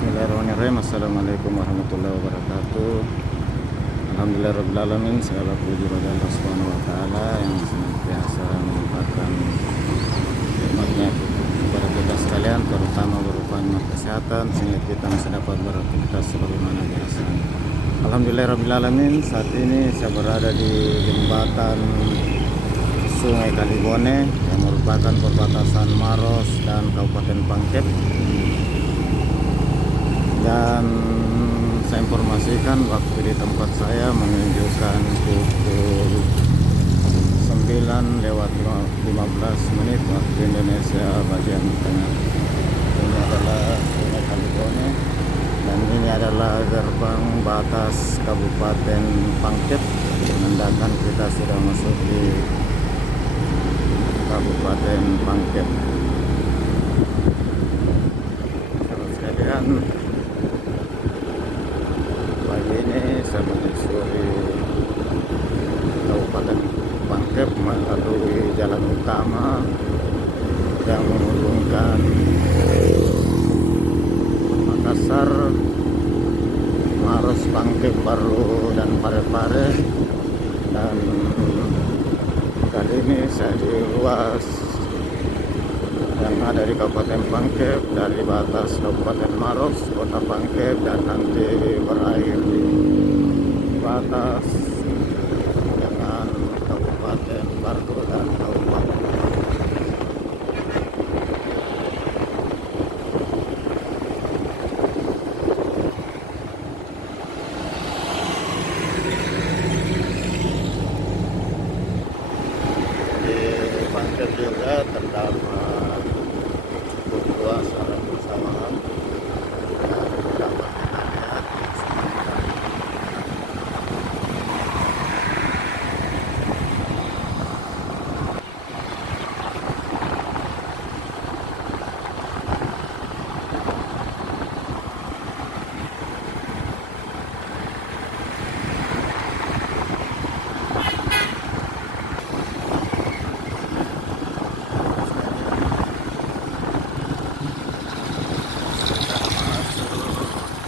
Bismillahirrahmanirrahim. Assalamualaikum warahmatullahi wabarakatuh. Alhamdulillahirrahmanirrahim. Segala puji bagi Allah Subhanahu wa Ta'ala yang senantiasa melimpahkan nikmatnya kepada kita sekalian, terutama berupa nikmat kesehatan, sehingga kita masih dapat beraktivitas sebagaimana biasa. Alhamdulillahirrahmanirrahim. Saat ini saya berada di jembatan Sungai Kalibone yang merupakan perbatasan Maros dan Kabupaten Pangkep. Dan saya informasikan waktu di tempat saya menunjukkan pukul 9 lewat 15 menit waktu Indonesia bagian tengah. Ini adalah Sungai Kalibone dan ini adalah gerbang batas Kabupaten Pangkep, menandakan kita sudah masuk di Kabupaten Pangkep. Saudara sekalian, pagi ini saya menyusuri Kabupaten Pangkep melalui jalan utama yang menghubungkan Makassar, Maros, Pangkep, Baru, dan Parepare. Dan kali ini saya di ruas yang ada di Kabupaten Pangkep, dari batas Kabupaten Maros, Kota Pangkep, dan nanti berakhir di batas dengan Kabupaten Baru dan Kabupaten di Pangkep juga terdapat cukup luas secara bersamaan.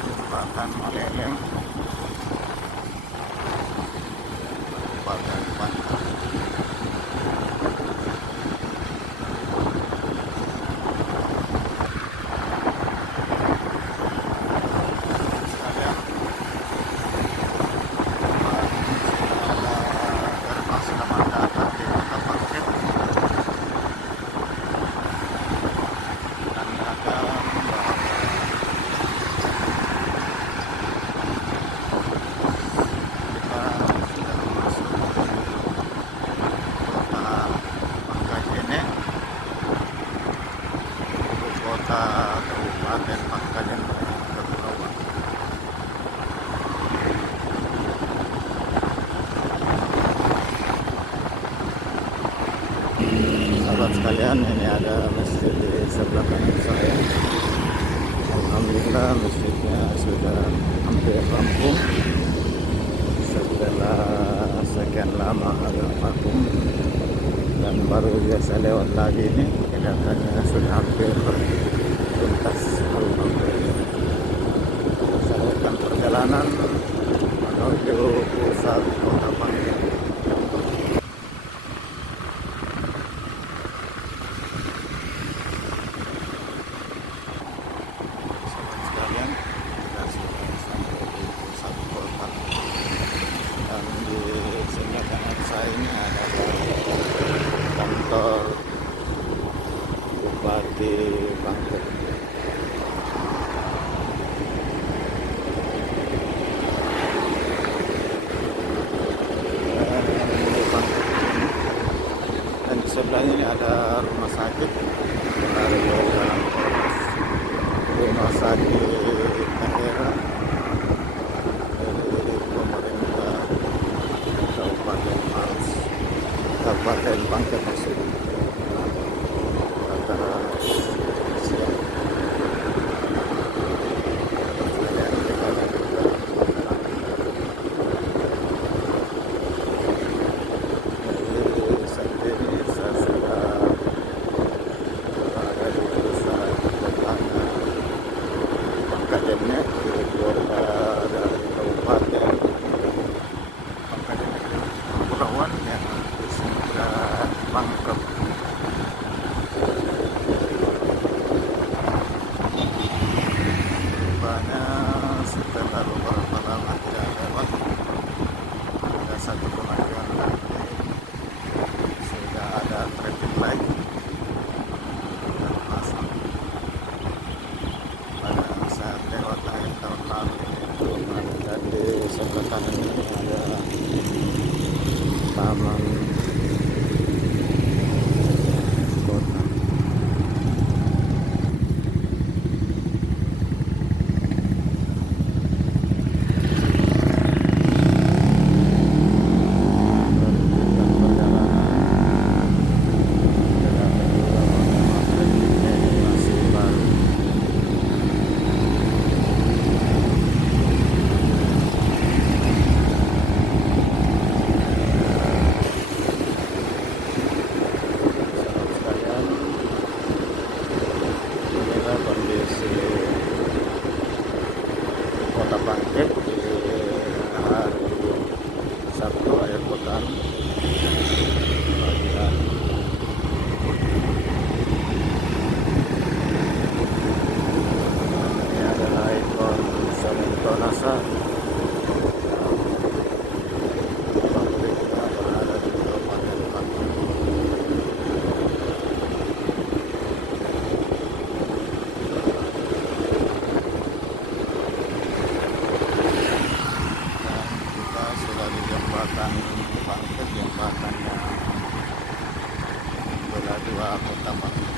Jembatan Maleleng, Kabupaten Pangkep. Kabupaten Pangkajen Kepulauan. Sahabat sekalian, ini ada masjid di sebelah kanan saya. Alhamdulillah masjidnya sudah hampir rampung setelah sekian lama agak vakum, dan baru biasa lewat lagi ini kelihatannya sudah hampir tuntas. Alhamdulillah. Saya lanjutkan perjalanan menuju pusat Kota Pangkep. Sahabat sekalian, kita sudah sampai di pusat kota, dan di sebelah kanan saya ini adalah kantor Bupati Pangkep. Dan di sebelah ini ada rumah sakit, dari rumah sakit daerah dari pemerintah Kabupaten Maros, Kabupaten Pangkep maksudnya. Antara siang sistemnya di kota dari kabupaten sampai di negeri kepulauan yang sudah mangkep. Rupanya setelah beberapa lama tidak lewat, ada satu kemajuan lagi, sudah ada traffic light terpasang. Pada saat lewat akhir tahun lalu itu, dan di sebelah kanan ini ada taman kota. Melanjutkan perjalanan dengan menggunakan trafficnya ini masih baru. Saudara sekalian, inilah kondisi Kota Bangkit di hari Sabtu akhir pekan. Bagian ini adalah ikon Semen Tonasa. Pabriknya berada di Kabupaten Bangkit. Dan kita sudah di jembatan Bangkit, jembatan yang belah dua kota Bangkit.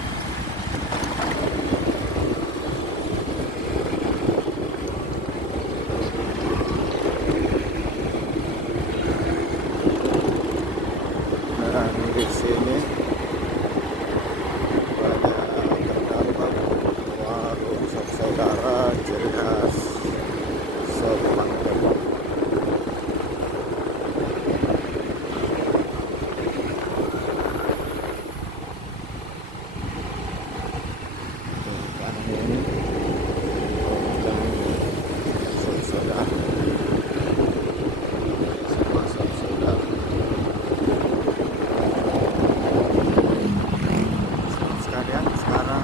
Dan di sini terdapat warung sop saudara ciri khas sop Bangkit. Di kanan ini dan sop saudara, semua sop saudara. Saudara sekalian, sekarang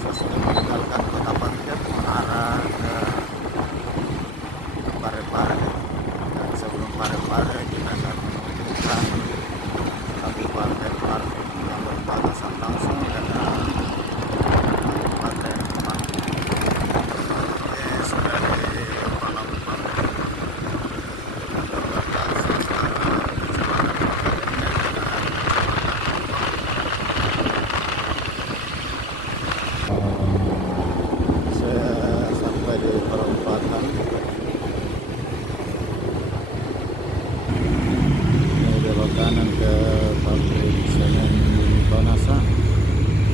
saya sudah meninggalkan kota Bangkit mengarah ke Parepare. Dan sebelum Parepare kita akan menuju Kabupaten Bangkit yang berbatasan langsung dengan Kabupaten Bangkit. Ini sudah di Palang Bangkit, berbatasan antara Kecamatan Bangkit ini dengan saya sampai di perempatan. Ini belok kanan ke pabrik semen Tonasa,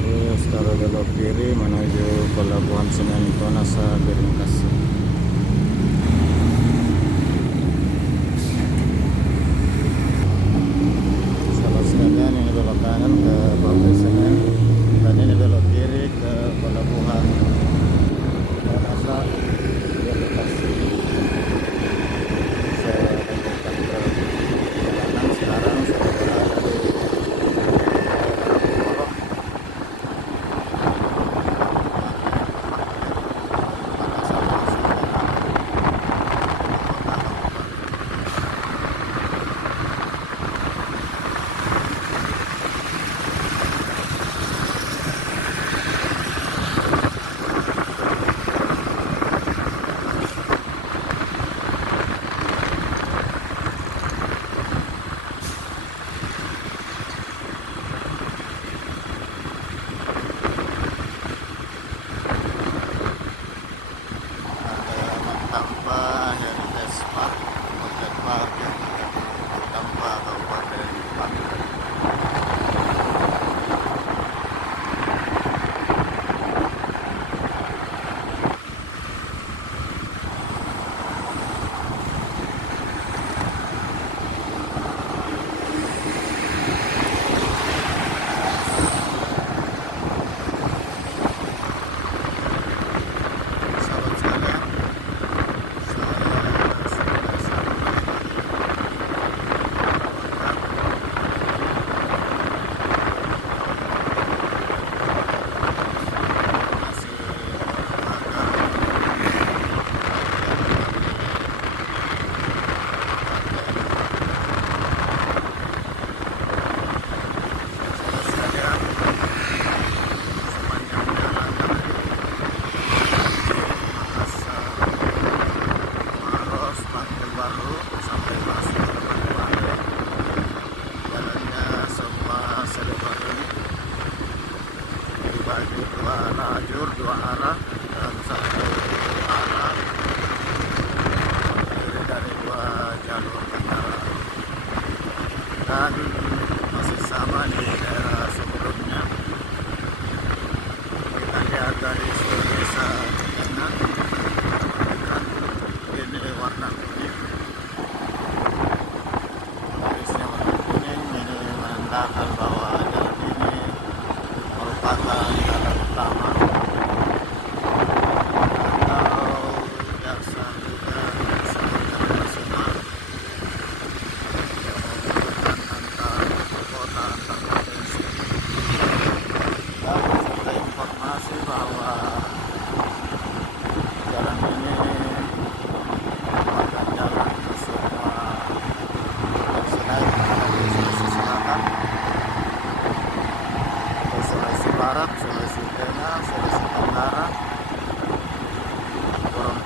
terus kalau belok kiri menuju pelabuhan semen Tonasa Biringkasi. Salah sekalian, ini belok kanan ke pabrik semen, dan ini belok kiri ke pelabuhan Tonasa Biringkasi. Saya lanjutkan perjalanan. Sekarang saya berada di Moro, batasan langsung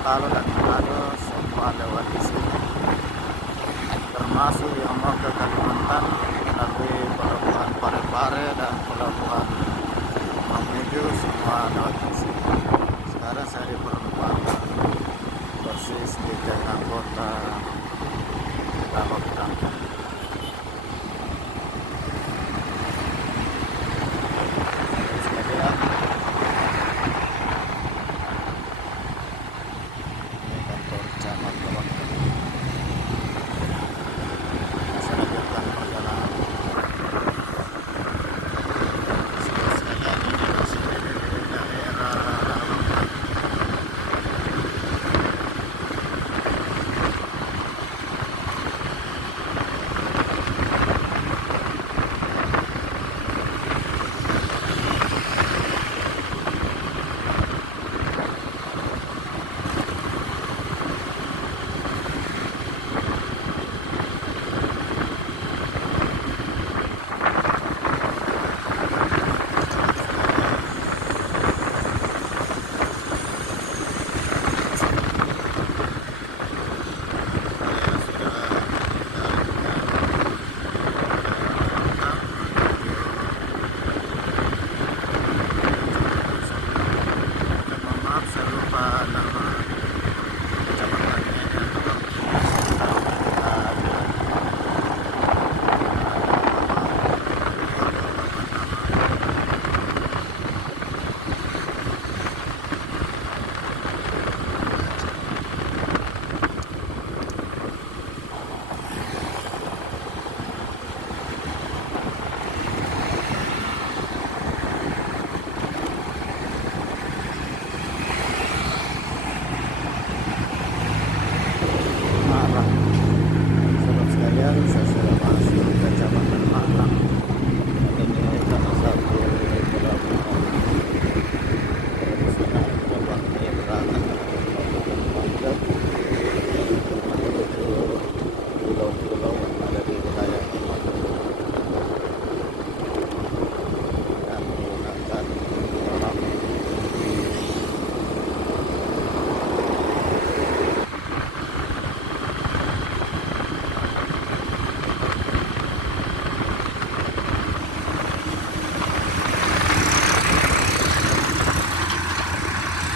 Gorontalo dan Manado semua lewat di sini, termasuk yang mau ke Kalimantan melalui pelabuhan Parepare dan pelabuhan Mamuju semua lewat di sini. Sekarang saya di perempatan persis di tengah kota Balikpapan. Ini kantor camat Bawang. Saya lanjutkan perjalanan. Sekalian ini masih di daerah Lamongan. Maaf saya lupa nama kecamatannya. Malang. Sobat sekalian, saya sudah masuk ke Kecamatan Malang. Ini salah satu pelabuhan tradisional pelabuhan penyeberangan panjang menuju pulau-pulau yang ada di wilayah Malang dan menggunakan perahu.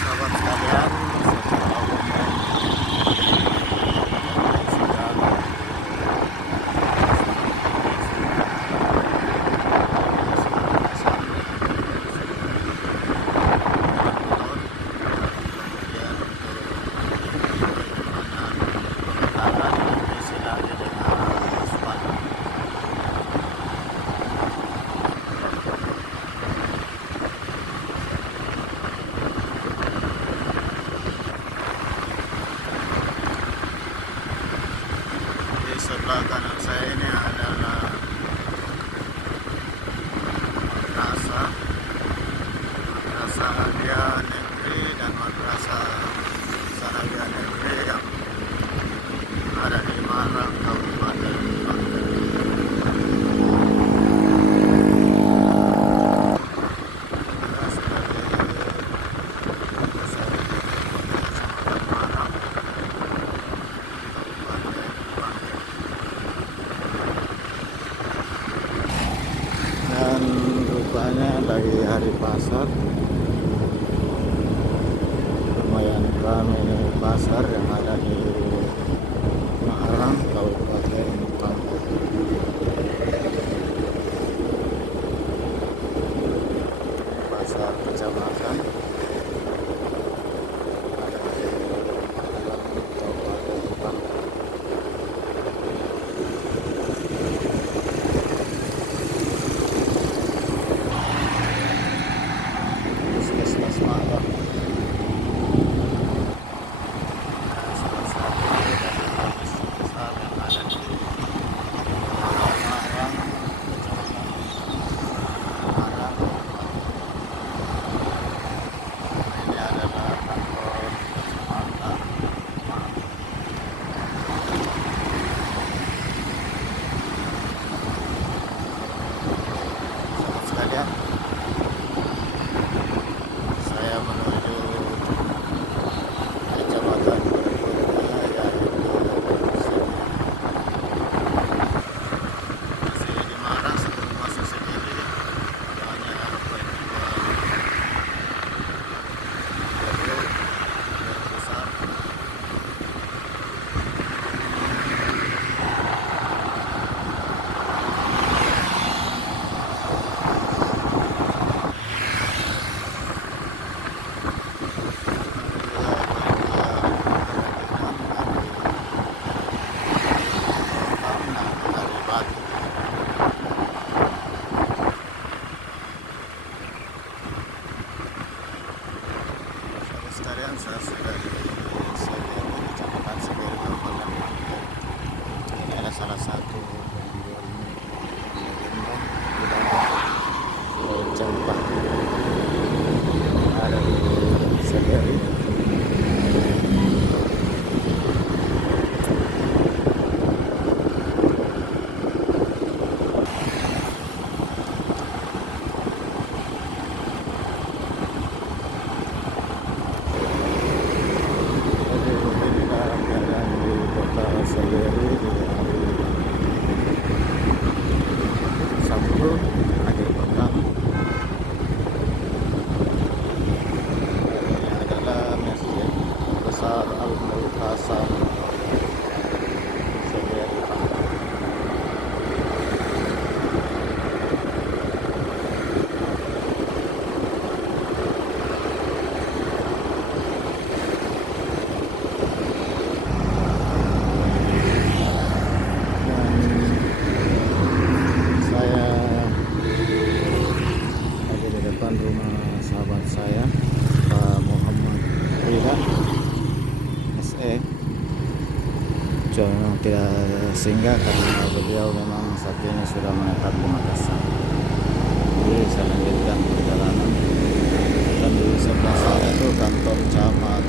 Sahabat sekalian, secara umum di sebelah kanan saya ini adalah madrasah Aliyah Negeri dan madrasah Sanawiyah Negeri yang ada di Malang, Kabupaten Bangka. Dan rupanya lagi hari pasar, lumayan ramai ini pasar yang ada di Malang, Kabupaten Bangka. Pasar kecamatan ada di dalam Kabupaten Bangka. Puskesmas Malang. Salah satu dari besar yang ada sekalian, saya sudah di Segeri, Kecamatan Segeri, Kabupaten Banten. Ini adalah salah satu gangguan gembong di Cempah ada di Segeri. Segeri di hari Sabtu akhir pekan. Ini adalah Masjid Besar Al-Mu'tasim Segeri. Saya lagi di depan rumah sahabat saya, Pak Muhammad Rida SE. Memang tidak singgah karena beliau memang saat ini sudah menetap di Makassar. Jadi saya lanjutkan perjalanan, dan di sebelah sana itu kantor camat.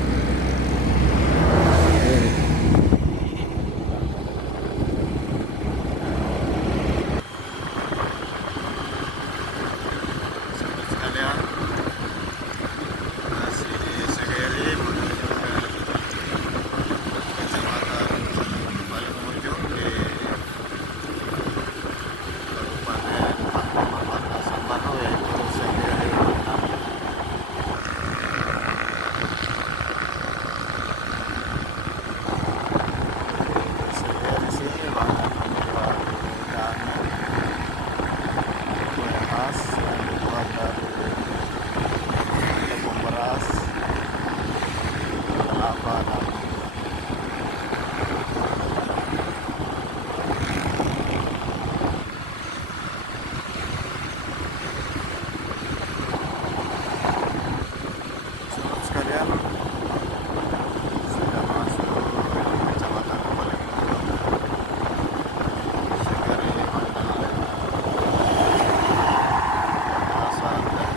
Sekalian masih di Segeri menuju ke kecamatan paling ujung di Kabupaten Pamekasan Baru, yaitu Segeri. Segeri sini banyak menjual hidangan kue khas yang dibuat dari tepung beras, kelapa, dan sobat sekalian, sudah masuk kecamatan paling ujung Segeri Banten. Pasar dan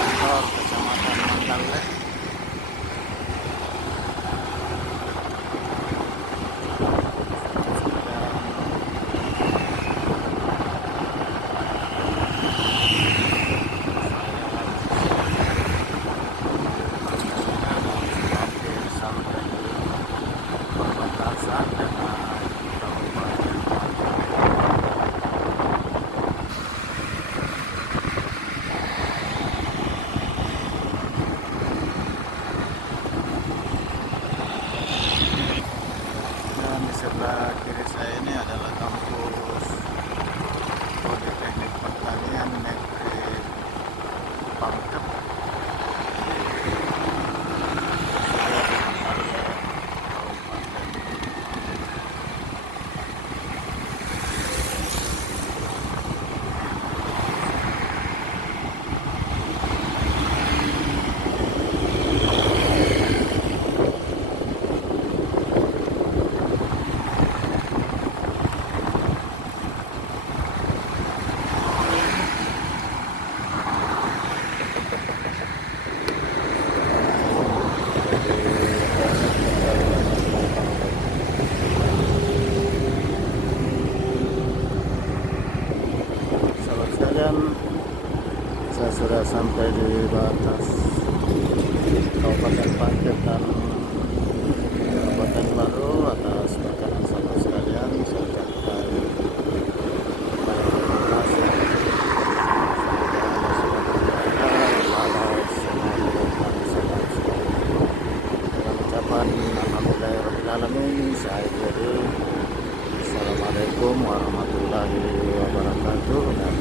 kantor kecamatan Mandaleh. Hampir sampai di perbatasan dengan Kabupaten Banten. Dan di sebelah kiri saya ini adalah kampus Politeknik Pertanian Negeri Pangkep. Sahabat sekalian, saya sudah sampai di batas Kabupaten Banten dan Kabupaten Baru. Atas makanan sahabat sekalian, saya ucapkan terima kasih. Dengan ucapan alhamdulillahirrahmanirrahim, saya akhiri. Assalamualaikum warahmatullahi wabarakatuh. Dan